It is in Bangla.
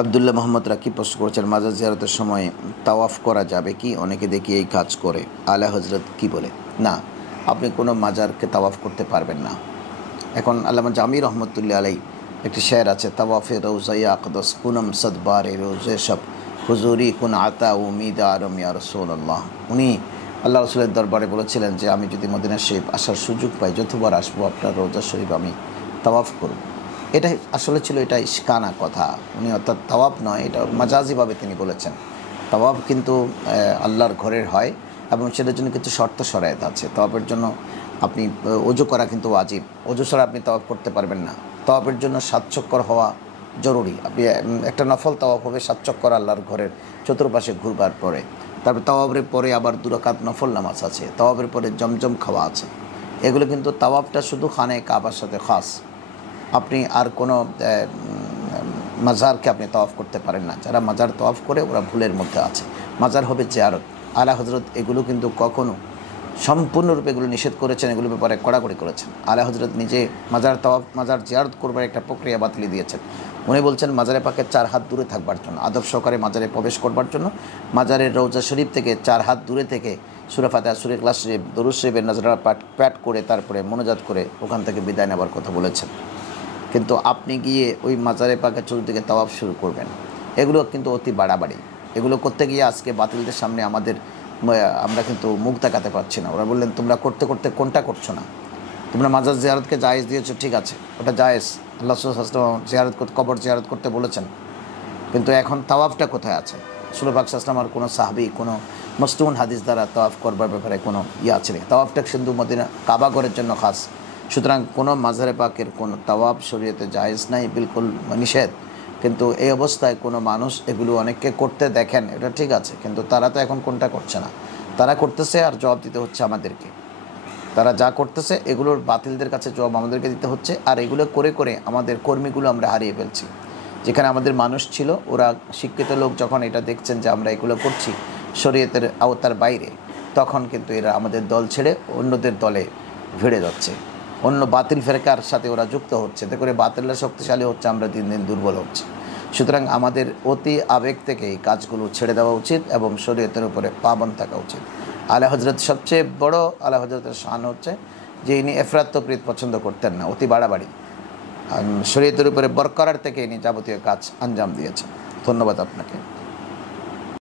আবদুল্লাহ মোহাম্মদ রাকিব প্রশ্ন করেছেন, মাজার জিয়ারতের সময় তাওয়াফ করা যাবে কি? অনেকে দেখি এই কাজ করে। আলা হজরত কি বলে? না, আপনি কোনো মাজারকে তাওয়াফ করতে পারবেন না। এখন আল্লামা জামি রহমতুল্লাহ আলাই একটি শের আছে, তাওয়াফে রৌজাইয়া আকদস কুনম সদবার রোজে সব হুজুরি কুন আতা উমিদ আরম ইয়া রাসূলুল্লাহ। উনি আল্লাহ রসুলের দরবারে বলেছিলেন যে আমি যদি মদিনা শরীফ আসার সুযোগ পাই, যতবার আসবো আপনার রোজা শরীফ আমি তাওয়াফ করব। এটা আসলে ছিল এটা ইস্কানা কথা। উনি অর্থাৎ তাওয়াফ নয়, এটা মাজাজিভাবে তিনি বলেছেন। তাওয়াফ কিন্তু আল্লাহর ঘরের হয় এবং সেটার জন্য কিছু শর্ত শরায়েত আছে। তাওয়াফের জন্য আপনি অজু করা কিন্তু ওয়াজিব, অজু ছাড়া আপনি তাওয়াফ করতে পারবেন না। তাওয়াফের জন্য 7 চক্কর হওয়া জরুরি। আপনি একটা নফল তাওয়াফ হবে 7 চক্কর আল্লাহর ঘরের চতুর্পাশে ঘুরবার পরে। তারপর তাওয়াফের পরে আবার 2 রাকাত নফল নামাজ আছে, তাওয়াফের পরে জমজম খাওয়া আছে। এগুলো কিন্তু তাওয়াফটা শুধু খানে কাবার সাথে খাস। আপনি আর কোনো মাজারকে আপনি তাওয়াফ করতে পারেন না। যারা মাজার তাওয়াফ করে ওরা ভুলের মধ্যে আছে। মাজার হবে জিয়ারত। আলা হজরত এগুলো কিন্তু কখনো সম্পূর্ণরূপে এগুলো নিষেধ করেছেন, এগুলোর ব্যাপারে কড়াকড়ি করেছেন। আলা হজরত নিজে মাজার তাওয়াফ মাজার জিয়ারত করবার একটা প্রক্রিয়া বাতিল দিয়েছেন। উনি বলছেন মাজারে পাকের 4 হাত দূরে থাকবার জন্য, আদব সহকারে মাজারে প্রবেশ করবার জন্য মাজারের রওজা শরীফ থেকে 4 হাত দূরে থেকে সূরা ফাতিহা, সূরা ইখলাস শরীফ, দরুদ শরীফের নজরা পাঠ করে তারপরে মোনাজাত করে ওখান থেকে বিদায় নেবার কথা বলেছেন। কিন্তু আপনি গিয়ে ওই মাজারে পাকের চতুর্দিকে তাওয়াফ শুরু করবেন, এগুলো কিন্তু অতি বাড়াবাড়ি। এগুলো করতে গিয়ে আজকে বাতিলদের সামনে আমরা কিন্তু মুখ দেখাতে পারছি না। ওরা বললেন তোমরা করতে করতে কোনটা করছো না? তোমরা মাজার জিয়ারতকে জায়েজ দিয়েছো, ঠিক আছে, ওটা জায়েজ। আল্লাহ জিয়ারত করতে, কবর জিয়ারত করতে বলেছেন, কিন্তু এখন তাওয়াফটা কোথায় আছে? রাসূল পাক সাল্লাল্লাহু আলাইহি ওয়াসাল্লাম আর কোনো সাহাবী, কোনো মসনুন হাদিস দ্বারা তাওয়াফ করবার ব্যাপারে কোনো আছে না। তাওয়াফটা কিন্তু মদিনা কাবা ঘরের জন্য খাস। সুতরাং কোনো মাজারে পাকের কোনো তাওয়াফ শরীয়তে জায়েজ নাই, বিলকুল নিষেধ। কিন্তু এই অবস্থায় কোনো মানুষ এগুলো অনেককে করতে দেখেন, এটা ঠিক আছে, কিন্তু তারা তো এখন কোনটা করছে না। তারা করতেছে আর জবাব দিতে হচ্ছে আমাদেরকে। তারা যা করতেছে এগুলোর বাতিলদের কাছে জবাব আমাদেরকে দিতে হচ্ছে। আর এগুলো করে করে আমাদের কর্মীগুলো আমরা হারিয়ে ফেলছি। যেখানে আমাদের মানুষ ছিল, ওরা শিক্ষিত লোক যখন এটা দেখছেন যে আমরা এগুলো করছি শরীয়তের আওতার বাইরে, তখন কিন্তু এরা আমাদের দল ছেড়ে অন্যদের দলে ভিড়ে যাচ্ছে, অন্য বাতিল ফেরকার সাথে ওরা যুক্ত হচ্ছে। এতে করে বাতিলরা শক্তিশালী হচ্ছে, আমরা দিন দিন দুর্বল হচ্ছি। সুতরাং আমাদের অতি আবেগ থেকে এই কাজগুলো ছেড়ে দেওয়া উচিত এবং শরীয়তের উপরে পাবন থাকা উচিত। আলা হজরত সবচেয়ে বড় আলা হজরতের শান হচ্ছে যে ইনি এফরাত তফরিত পছন্দ করতেন না, অতি বাড়াবাড়ি। শরীয়তের উপরে বরকরার থেকে ইনি যাবতীয় কাজ আঞ্জাম দিয়েছেন। ধন্যবাদ আপনাকে।